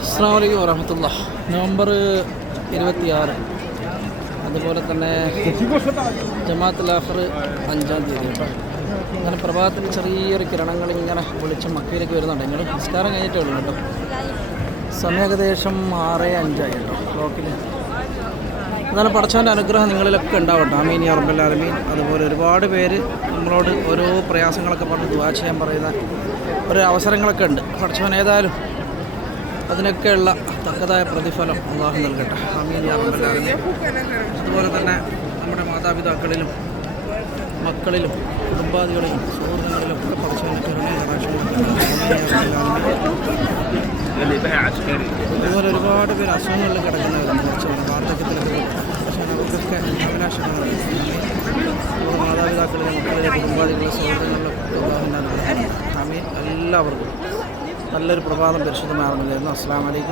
അസ്സാം വലൈക്കും വരഹമത്തുള്ള നവംബർ ഇരുപത്തിയാറ്. അതുപോലെ തന്നെ ജമാഅത്ത് ലാഫർ അഞ്ചാം തീയതി. അങ്ങനെ പ്രഭാതത്തിൽ ചെറിയൊരു കിരണങ്ങൾ ഇങ്ങനെ വിളിച്ച് മക്കയിലേക്ക് വരുന്നുണ്ട്. നിങ്ങൾ നിസ്കാരം കഴിഞ്ഞിട്ടേ ഉള്ളൂ കേട്ടോ. സമയം ഏകദേശം ആറ് അഞ്ചായി കേട്ടോ. ക്ലോക്കിൽ എന്നാലും പടച്ചവന്റെ അനുഗ്രഹം നിങ്ങളിലൊക്കെ ഉണ്ടാവട്ടെ. അമീൻ അറബല്ലാലമീൻ അതുപോലെ ഒരുപാട് പേര് നമ്മളോട് ഓരോ പ്രയാസങ്ങളൊക്കെ പറഞ്ഞ് ദുവാ ചെയ്യാൻ പറയുന്ന ഒരു അവസരങ്ങളൊക്കെ ഉണ്ട്. പടച്ചവൻ ഏതായാലും അതിനൊക്കെയുള്ള തക്കതായ പ്രതിഫലം അള്ളാഹു നൽകട്ടെ. അതുപോലെ തന്നെ നമ്മുടെ മാതാപിതാക്കളിലും മക്കളിലും കുടുംബാദികളിലും സുഹൃത്തുക്കളിലും ഒക്കെ പഠിച്ചു അതുപോലെ ഒരുപാട് പേര് അസുഖങ്ങളിൽ കിടക്കുന്നവരാണ് കുറച്ചുണ്ട് വാർദ്ധക്യത്തിലൊക്കെ പക്ഷേ അവർക്കൊക്കെ അഭിലാഷങ്ങൾ നമ്മുടെ മാതാപിതാക്കളിലെ മക്കളിലെ കുടുംബാദികളിലെ സുഹൃത്തുക്കളിലൊക്കെ ഉദാഹരണം എല്ലാവർക്കും. നല്ലൊരു പ്രഭാതം പരിശുദ്ധമാകുന്നതായിരുന്നു അസ്സാം വലൈക്കും